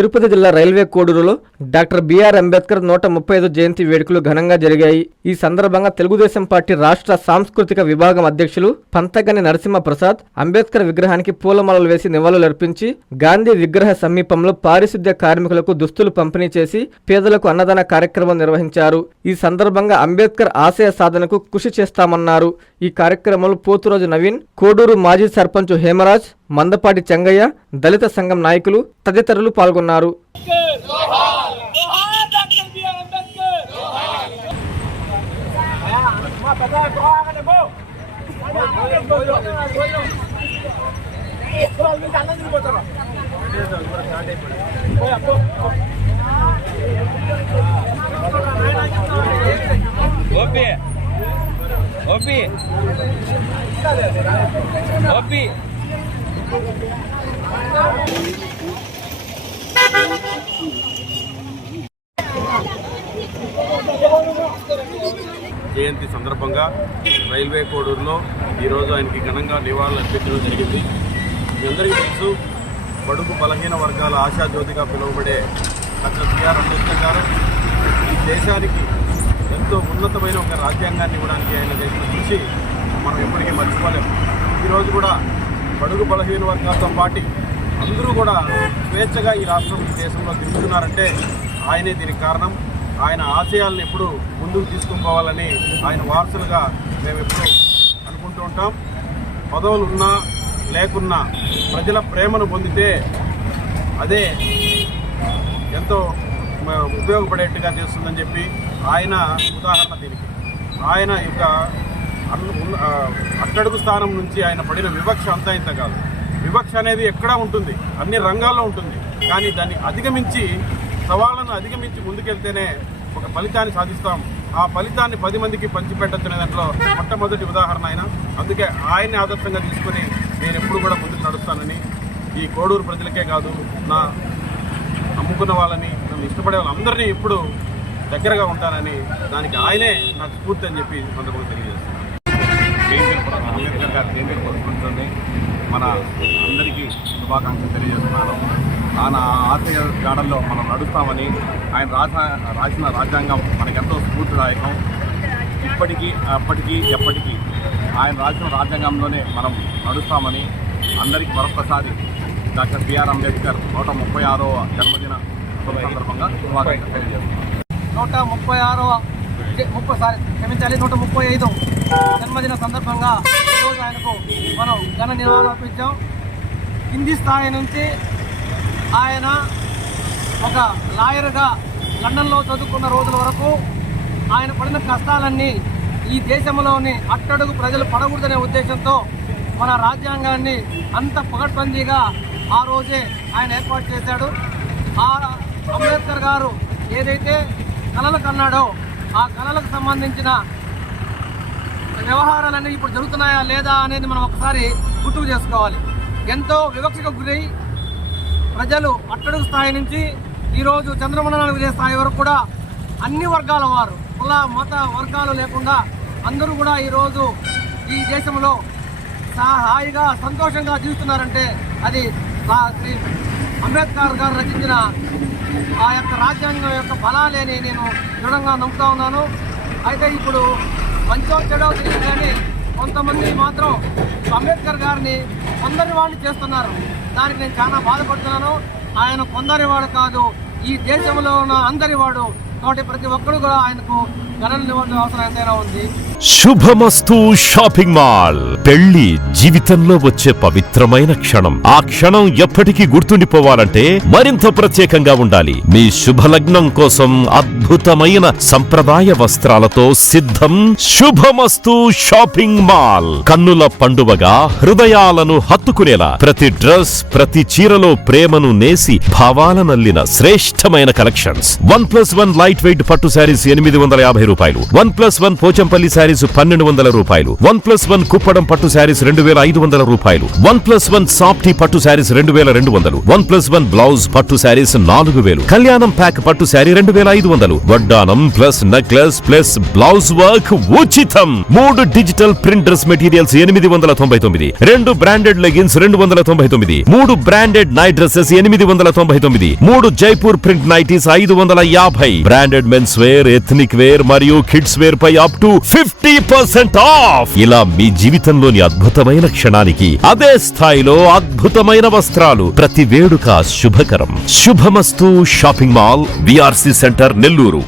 తిరుపతి జిల్లా railway కోడూరులో doctor BR Ambedkar 135 జయంతి వేడుకలు ఘనంగా జరిగాయి. ఈ సందర్భంగా తెలుగుదేశం పార్టీ రాష్ట్ర సాంస్కృతిక విభాగం అధ్యక్షులు పంతగని నరసింహప్రసాద్ అంబేద్కర్ విగ్రహానికి పూలమాలలు వేసి నివాళులర్పించి గాంధీ విగ్రహ సమీపంలో పారిశుద్ధ్య కార్మికులకు దుస్తులు పంపిణీ చేసి పేదలకు అన్నదాన కార్యక్రమం నిర్వహించారు. ఈ సందర్భంగా అంబేద్కర్ ఆశయ సాధనకు కృషి చేస్తామన్నారు. ఈ కార్యక్రమంలో పోతురోజు నవీన్, కోడూరు మాజీ సర్పంచ్ హేమరాజ్, మందపాటి చెంగయ్య, దళిత సంఘం నాయకులు తదితరులు పాల్గొన్నారు. జయంతి సందర్భంగా రైల్వే కోడూరులో ఈరోజు ఆయనకి ఘనంగా నివాళులు అర్పించడం జరిగింది. మీ అందరికీ తెలుసు, బడుగు బలహీన వర్గాల ఆశాజ్యోతిగా పిలువబడే డాక్టర్ బిఆర్ అంబేద్కర్ గారు ఈ దేశానికి ఎంతో ఉన్నతమైన ఒక రాజ్యాంగాన్ని ఇవ్వడానికి ఆయన చేసిన కృషి మనం ఎప్పటికీ మర్చిపోలేము. ఈరోజు కూడా బడుగు బలహీన వర్గాలతో పాటు అందరూ కూడా స్వేచ్ఛగా ఈ రాష్ట్రం ఈ దేశంలో తిరుగుతున్నారంటే ఆయనే దీనికి కారణం. ఆయన ఆశయాలను ఎప్పుడు ముందుకు తీసుకుని పోవాలని ఆయన వారసులుగా మేము ఎప్పుడు అనుకుంటూ ఉంటాం. పదవులు ఉన్నా లేకున్నా ప్రజల ప్రేమను పొందితే అదే ఎంతో ఉపయోగపడేట్టుగా చేస్తుందని చెప్పి ఆయన ఉదాహరణ దీనికి. ఆయన యొక్క అట్టడుగు స్థానం నుంచి ఆయన పడిన వివక్ష అంతా ఇంత కాదు. వివక్ష అనేది ఎక్కడా ఉంటుంది, అన్ని రంగాల్లో ఉంటుంది. కానీ దాన్ని అధిగమించి, సవాళ్లను అధిగమించి ముందుకెళ్తేనే ఒక ఫలితాన్ని సాధిస్తాం. ఆ ఫలితాన్ని 10 మందికి పంచిపెట్టొచ్చనే దాంట్లో మొట్టమొదటి ఉదాహరణ ఆయన. అందుకే ఆయన్ని ఆదర్శంగా తీసుకుని నేను ఎప్పుడు కూడా ముందుకు నడుస్తానని, ఈ కోడూరు ప్రజలకే కాదు, నా నమ్ముకున్న వాళ్ళని, నన్ను ఇష్టపడే వాళ్ళందరినీ ఎప్పుడు దగ్గరగా ఉంటానని, దానికి ఆయనే నాకు స్ఫూర్తి అని చెప్పి సందర్భంగా తెలియజేస్తున్నాను. అంబేద్కర్ గారి జయంతి పురస్కరించుకొని మన అందరికీ శుభాకాంక్షలు తెలియజేస్తున్నాను. ఆయన ఆశయ జాడల్లో మనం నడుస్తామని, ఆయన రాసిన రాజ్యాంగం మనకెంతో స్ఫూర్తిదాయకం. ఇప్పటికీ అప్పటికీ ఎప్పటికీ ఆయన రాసిన రాజ్యాంగంలోనే మనం నడుస్తామని అందరికీ మరొకసారి డాక్టర్ బిఆర్ అంబేద్కర్ 136వ జన్మదిన సందర్భంగా శుభాకాంక్షలు తెలియజేస్తున్నాను. 135వ జన్మదిన సందర్భంగా ఈరోజు ఆయనకు మనం ఘన నివాళులు అర్పించాం. కింది స్థాయి నుంచి ఆయన ఒక లాయర్గా లండన్లో చదువుకున్న రోజుల వరకు ఆయన పడిన కష్టాలన్నీ ఈ దేశంలోని అట్టడుగు ప్రజలు పడకూడదనే ఉద్దేశంతో మన రాజ్యాంగాన్ని అంత పకడ్బందీగా ఆ రోజే ఆయన ఏర్పాటు చేశాడు. ఆ అంబేద్కర్ గారు ఏదైతే కలలు కన్నాడో ఆ కళలకు సంబంధించిన వ్యవహారాలన్నీ ఇప్పుడు జరుగుతున్నాయా లేదా అనేది మనం ఒకసారి గుర్తుకు చేసుకోవాలి. ఎంతో వివక్షకు గురై ప్రజలు అట్టడుగు స్థాయి నుంచి ఈరోజు చంద్రమండలానికి వెళ్ళే స్థాయి వరకు కూడా అన్ని వర్గాల వారు, కుల మత వర్గాలు లేకుండా అందరూ కూడా ఈరోజు ఈ దేశంలో హాయిగా సంతోషంగా జీవిస్తున్నారంటే అది శ్రీ అంబేద్కర్ గారు రచించిన ఆ యొక్క రాజ్యాంగం యొక్క బలాలేని నేను దృఢంగా నమ్ముతా ఉన్నాను. అయితే ఇప్పుడు మంచో చెడో తెలియదు కానీ కొంతమంది మాత్రం అంబేద్కర్ గారిని కొందరి వాడిని చేస్తున్నారు. దానికి నేను చాలా బాధపడుతున్నాను. ఆయన కొందరివాడు కాదు, ఈ దేశంలో ఉన్న అందరివాడు. కాబట్టి ప్రతి ఒక్కరు కూడా ఆయనకు ఘనత ఇవ్వాల్సిన అవసరం ఎంతైనా ఉంది. శుభమస్తు షాపింగ్ మాల్. పెళ్లి జీవితంలో వచ్చే పవిత్రమైన క్షణం. ఆ క్షణం ఎప్పటికీ గుర్తుండిపోవాలంటే మరింత ప్రత్యేకంగా ఉండాలి. మీ శుభలగ్నం కోసం అద్భుతమైన సంప్రదాయ వస్త్రాలతో సిద్ధం శుభమస్తు షాపింగ్ మాల్. కన్నుల పండువగా హృదయాలను హత్తుకునేలా ప్రతి డ్రెస్, ప్రతి చీరలో ప్రేమను నేసి భావాలనల్లిన శ్రేష్టమైన కలెక్షన్స్. 1+1 లైట్ వెయిట్ పట్టు శారీస్ 850 రూపాయలు, 1+1 పోచంపల్లి శారీస్ 1200 రూపాయలు, 1+1 కుప్పడం పట్టు శారీస్ 2500 రూపాయలు, 1+1 సాఫ్టీ పట్టు శారీస్ 2200, 1+1 బ్లౌజ్ పట్టు శారీస్ 4000, కళ్యాణం ప్యాక్ పట్టు శారీ 2500, వడ్డానం plus necklace plus blouse work ఉచితం. 3 digital print dress materials 899, 2 branded leggings 299, 3 branded night dresses 899, 3 Jaipur print nighties 550, branded mens wear, ethnic wear మరియు కిడ్స్ వేర్ పై అప్ టు 50% ఆఫ్. ఇలా మీ జీవితంలోని అద్భుతమైన క్షణానికి అదే స్థాయిలో అద్భుతమైన వస్త్రాలు. ప్రతి వేడుక శుభకరం. శుభమస్తు shopping mall, VRC centre, Nellore.